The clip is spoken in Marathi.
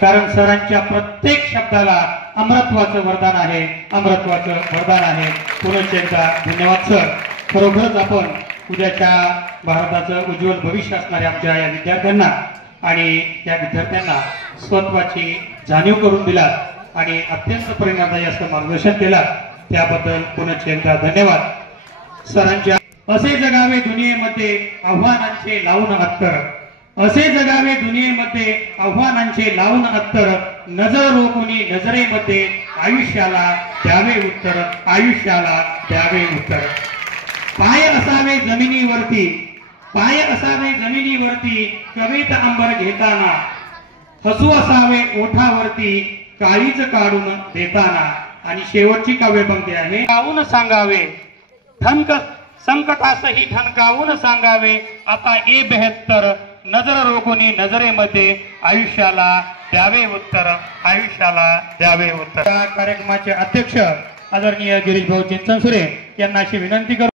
कारण सरांच्या प्रत्येक शब्दाला अमरत्वाचं वरदान आहे, अमरत्वाचं वरदान आहे. पुन्हा एकदा धन्यवाद सर. खरोखरच आपण उद्याच्या भारताचं उज्ज्वल भविष्य असणाऱ्या आमच्या या विद्यार्थ्यांना आणि त्या विद्यार्थ्यांना स्वत्वाची जाणीव करून दिला आणि अत्यंत परिणामदायी असं मार्गदर्शन केलं, त्याबद्दल पुन्हा एकदा धन्यवाद सरांच्या. असे जगावे दुनियेमध्ये आव्हानांचे लावून अत्तर, असे जगावे दुनियेमध्ये आव्हानांचे लावून अत्तर, नजर रोखुनी नजरेमध्ये आयुष्याला द्यावे उत्तर, आयुष्याला द्यावे उत्तर. पाय असावे जमिनीवरती, पाय असावे जमिनीवरती, कवीत अंबर घेताना, हसू असावे ओठावरती, काळीज काढून देताना. आणि शेवटची काव्यपंक्ती आहे, ठणकावून सांगावे संकटासही ठणकावून सांगावे, आता ए 72 नजर रोखुनी नजरेमध्ये आयुष्याला द्यावे उत्तर, आयुष्याला द्यावे उत्तर. कार्यक्रमाचे अध्यक्ष आदरणीय गिरीश भाऊ चिंचनसुरे यांना अशी विनंती करतो.